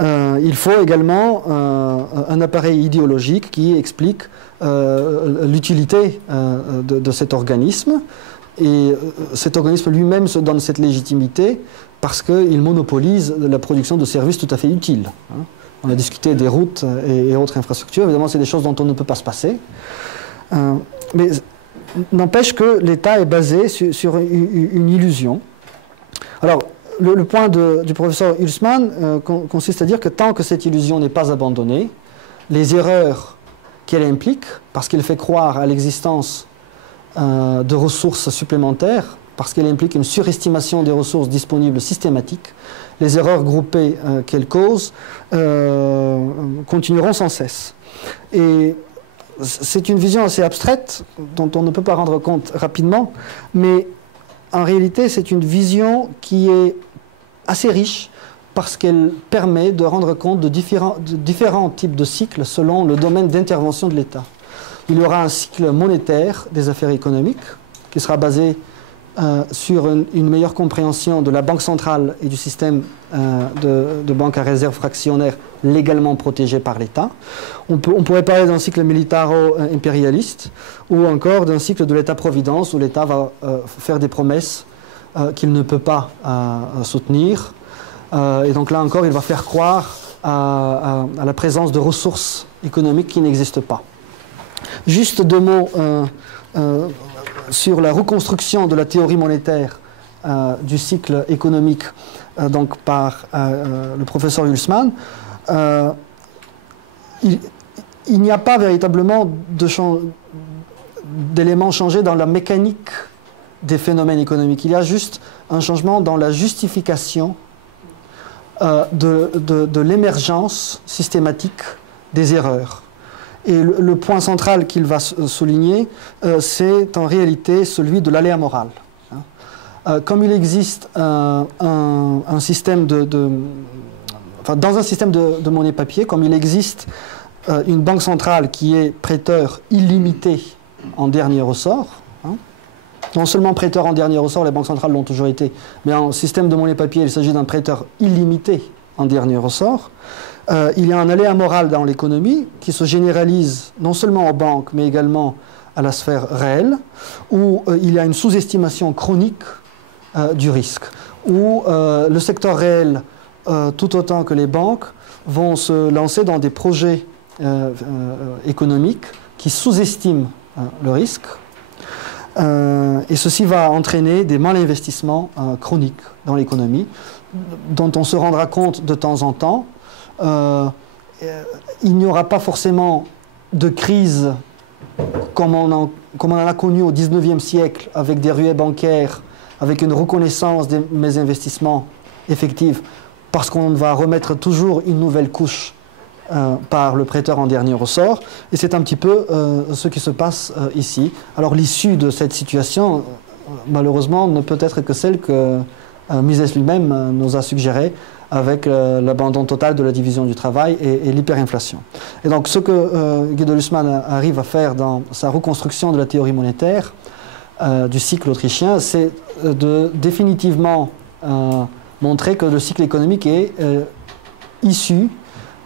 Il faut également un appareil idéologique qui explique l'utilité de cet organisme. Et cet organisme lui-même se donne cette légitimité parce qu'il monopolise la production de services tout à fait utiles. On a discuté des routes et autres infrastructures. Évidemment, c'est des choses dont on ne peut pas se passer. Mais n'empêche que l'État est basé sur une illusion. Alors, le point du professeur Hülsmann consiste à dire que tant que cette illusion n'est pas abandonnée, les erreurs qu'elle implique, parce qu'elle fait croire à l'existence de ressources supplémentaires, parce qu'elle implique une surestimation des ressources disponibles systématique, les erreurs groupées qu'elle cause continueront sans cesse. Et c'est une vision assez abstraite dont on ne peut pas rendre compte rapidement, mais en réalité c'est une vision qui est assez riche parce qu'elle permet de rendre compte de différents types de cycles selon le domaine d'intervention de l'État. Il y aura un cycle monétaire des affaires économiques qui sera basé sur une meilleure compréhension de la banque centrale et du système de banque à réserve fractionnaire légalement protégé par l'État. On pourrait parler d'un cycle militaro-impérialiste ou encore d'un cycle de l'État-providence où l'État va faire des promesses qu'il ne peut pas soutenir. Et donc là encore, il va faire croire à la présence de ressources économiques qui n'existent pas. Juste deux mots sur la reconstruction de la théorie monétaire du cycle économique donc par le professeur Hülsmann. Il n'y a pas véritablement d'éléments changés dans la mécanique des phénomènes économiques. Il y a juste un changement dans la justification de l'émergence systématique des erreurs. Et le point central qu'il va souligner, c'est en réalité celui de l'aléa moral. Comme il existe un système dans un système de monnaie papier, comme il existe une banque centrale qui est prêteur illimité en dernier ressort, non seulement prêteur en dernier ressort, les banques centrales l'ont toujours été, mais en système de monnaie papier, il s'agit d'un prêteur illimité en dernier ressort. Il y a un aléa moral dans l'économie qui se généralise non seulement aux banques, mais également à la sphère réelle, où il y a une sous-estimation chronique du risque, où le secteur réel, tout autant que les banques, vont se lancer dans des projets économiques qui sous-estiment le risque. Et ceci va entraîner des malinvestissements chroniques dans l'économie, dont on se rendra compte de temps en temps. Il n'y aura pas forcément de crise comme on en a connu au XIXe siècle, avec des ruées bancaires, avec une reconnaissance de mes investissements effectifs, parce qu'on va remettre toujours une nouvelle couche par le prêteur en dernier ressort. Et c'est un petit peu ce qui se passe ici. Alors l'issue de cette situation, malheureusement, ne peut être que celle que Mises lui-même nous a suggérée, avec l'abandon total de la division du travail et l'hyperinflation. Et donc ce que Guido Hülsmann arrive à faire dans sa reconstruction de la théorie monétaire du cycle autrichien, c'est de définitivement montrer que le cycle économique est issu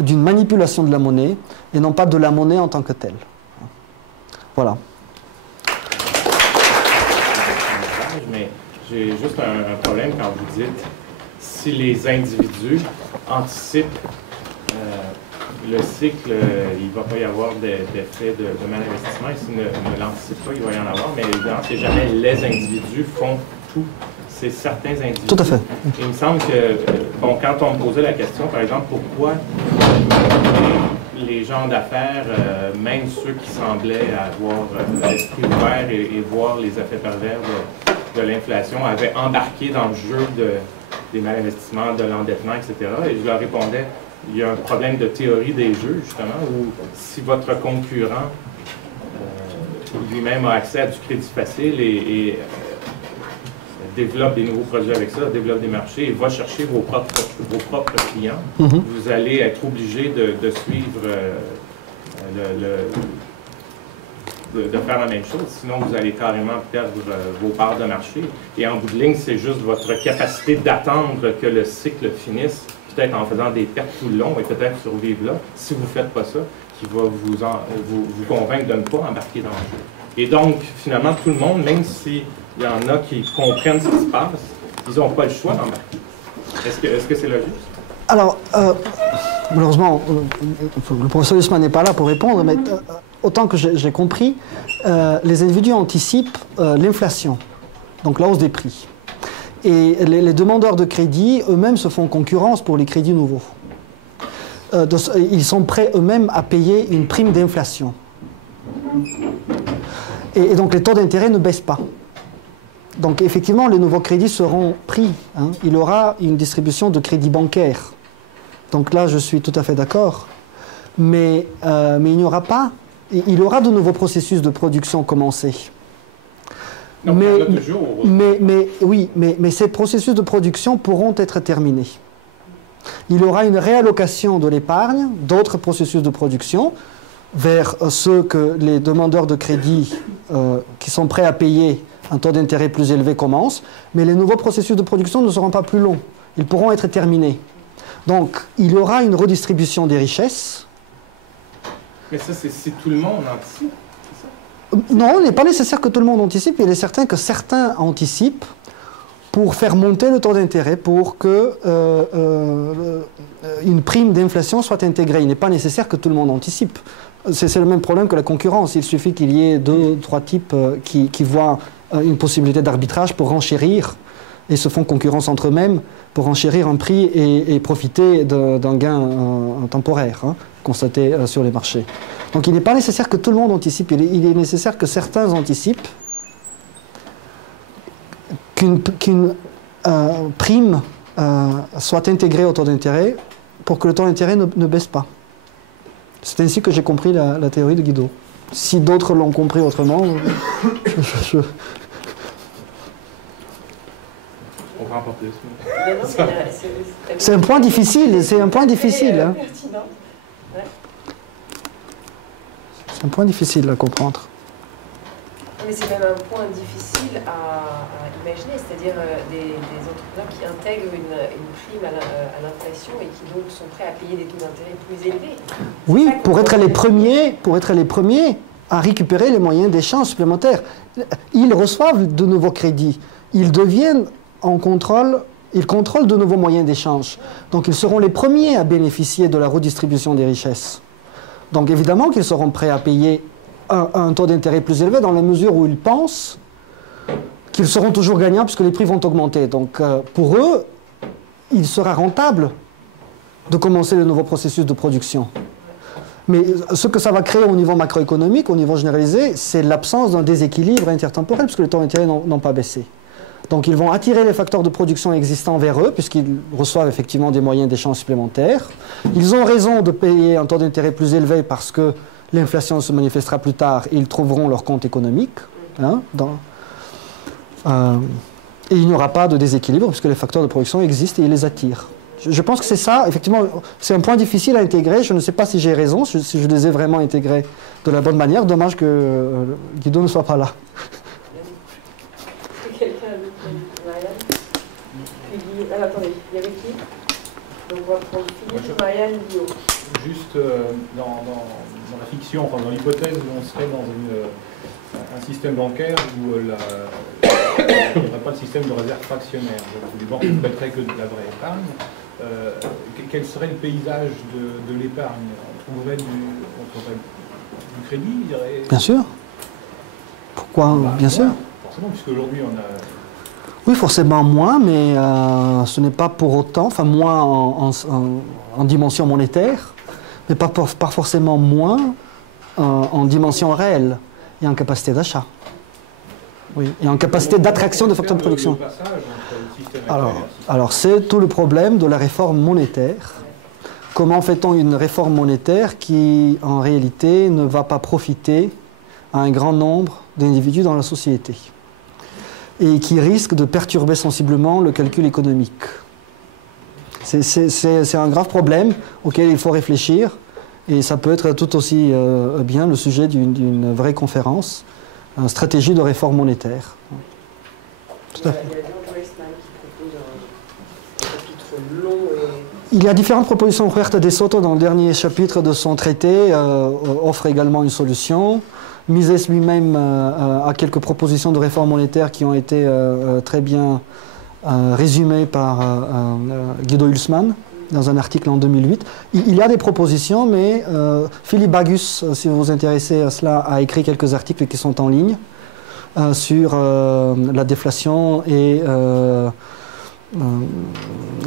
d'une manipulation de la monnaie et non pas de la monnaie en tant que telle. Voilà. Mais j'ai juste un problème quand vous dites si les individus anticipent le cycle, il ne va pas y avoir d'effet de malinvestissement. Et s'ils ne l'anticipent pas, il va y en avoir. Mais évidemment, c'est jamais les individus font tout. C'est certains individus. Tout à fait. Et il me semble que, bon, quand on me posait la question, par exemple, pourquoi les gens d'affaires, même ceux qui semblaient avoir l'esprit ouvert et voir les effets pervers de l'inflation, avaient embarqué dans le jeu des malinvestissements, de l'endettement, etc. Et je leur répondais, il y a un problème de théorie des jeux, justement, où si votre concurrent lui-même a accès à du crédit facile et développe des nouveaux produits avec ça, développe des marchés et va chercher vos propres clients, vous allez être obligé de suivre de faire la même chose, sinon vous allez carrément perdre vos parts de marché. Et en bout de ligne, c'est juste votre capacité d'attendre que le cycle finisse, peut-être en faisant des pertes tout le long et peut-être survivre là, si vous ne faites pas ça, qui va vous convaincre de ne pas embarquer dans le jeu. Et donc, finalement, tout le monde, même s'il y en a qui comprennent ce qui se passe, ils n'ont pas le choix d'embarquer. Est-ce que c'est logique? Alors, malheureusement, le professeur Hussman n'est pas là pour répondre, mais autant que j'ai compris, les individus anticipent l'inflation, donc la hausse des prix. Et les demandeurs de crédit, eux-mêmes, se font concurrence pour les crédits nouveaux. Ils sont prêts eux-mêmes à payer une prime d'inflation. Et donc les taux d'intérêt ne baissent pas. Donc effectivement, les nouveaux crédits seront pris. Hein. Il y aura une distribution de crédits bancaires. Donc là, je suis tout à fait d'accord. Mais il n'y aura pas... Il y aura de nouveaux processus de production commencés. Donc, mais ces processus de production pourront être terminés. Il y aura une réallocation de l'épargne, d'autres processus de production, vers ceux que les demandeurs de crédit qui sont prêts à payer un taux d'intérêt plus élevé commencent, mais les nouveaux processus de production ne seront pas plus longs. Ils pourront être terminés. Donc, il y aura une redistribution des richesses. Mais ça, c'est si tout le monde anticipe, c'est ça? Non, il n'est pas nécessaire que tout le monde anticipe. Il est certain que certains anticipent pour faire monter le taux d'intérêt, pour que une prime d'inflation soit intégrée. Il n'est pas nécessaire que tout le monde anticipe. C'est le même problème que la concurrence. Il suffit qu'il y ait 2 ou 3 types qui voient une possibilité d'arbitrage pour renchérir et se font concurrence entre eux-mêmes pour renchérir un prix et profiter d'un gain temporaire constaté sur les marchés. Donc il n'est pas nécessaire que tout le monde anticipe. Il est nécessaire que certains anticipent qu'une prime soit intégrée au taux d'intérêt pour que le taux d'intérêt ne baisse pas. C'est ainsi que j'ai compris la théorie de Guido. Si d'autres l'ont compris autrement, On prend pas plus. C'est un point difficile, c'est un point difficile. Hein. C'est un point difficile à comprendre. Mais c'est même un point difficile à imaginer, c'est-à-dire des entrepreneurs qui intègrent une prime à l'inflation et qui donc sont prêts à payer des taux d'intérêt plus élevés. Oui, pour être les premiers à récupérer les moyens d'échange supplémentaires. Ils reçoivent de nouveaux crédits, ils deviennent en contrôle, ils contrôlent de nouveaux moyens d'échange. Donc ils seront les premiers à bénéficier de la redistribution des richesses. Donc évidemment qu'ils seront prêts à payer un taux d'intérêt plus élevé dans la mesure où ils pensent qu'ils seront toujours gagnants puisque les prix vont augmenter. Donc pour eux, il sera rentable de commencer le nouveau processus de production. Mais ce que ça va créer au niveau macroéconomique, au niveau généralisé, c'est l'absence d'un déséquilibre intertemporel puisque les taux d'intérêt n'ont pas baissé. Donc ils vont attirer les facteurs de production existants vers eux puisqu'ils reçoivent effectivement des moyens d'échange supplémentaires. Ils ont raison de payer un taux d'intérêt plus élevé parce que l'inflation se manifestera plus tard et ils trouveront leur compte économique. Et il n'y aura pas de déséquilibre puisque les facteurs de production existent et ils les attirent. Je pense que c'est ça, effectivement, c'est un point difficile à intégrer. Je ne sais pas si j'ai raison, si je les ai vraiment intégrés de la bonne manière. Dommage que Guido ne soit pas là. Quelqu'un Marianne. Alors attendez, il y avait qui? Donc on va prendre Philippe, Marianne, Guillaume. Juste dans la fiction, enfin dans l'hypothèse où on serait dans un système bancaire où il n'y aurait pas de système de réserve fractionnaire, où les banques ne prêteraient que de la vraie épargne, quel serait le paysage de l'épargne? On trouverait du crédit, je dirais. Bien sûr. Pourquoi? Bien sûr. Forcément, puisque aujourd'hui on a... Oui, forcément moins, mais ce n'est pas pour autant, enfin moins en dimension monétaire, mais pas forcément moins en dimension réelle et en capacité d'achat. Oui, et en capacité d'attraction de facteurs de production. Alors c'est tout le problème de la réforme monétaire. Comment fait-on une réforme monétaire qui, en réalité, ne va pas profiter à un grand nombre d'individus dans la société et qui risque de perturber sensiblement le calcul économique? C'est un grave problème auquel il faut réfléchir Et ça peut être tout aussi bien le sujet d'une vraie conférence, stratégie de réforme monétaire. Tout à fait. Il y a George Weissman qui propose un chapitre long. Il y a différentes propositions. Huerta de Soto, dans le dernier chapitre de son traité, offre également une solution. Mises lui-même a quelques propositions de réforme monétaire qui ont été très bien résumées par Guido Hülsmann dans un article en 2008. Il y a des propositions, mais Philippe Bagus, si vous vous intéressez à cela, a écrit quelques articles qui sont en ligne sur la déflation et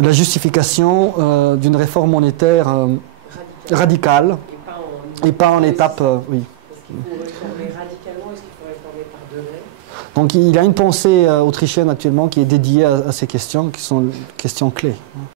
la justification d'une réforme monétaire radicale et pas en étape. Oui. Est-ce qu'il faut réformer radicalement? Est-ce qu'il faut réformer par degrés? Donc il y a une pensée autrichienne actuellement qui est dédiée à ces questions, qui sont questions clés.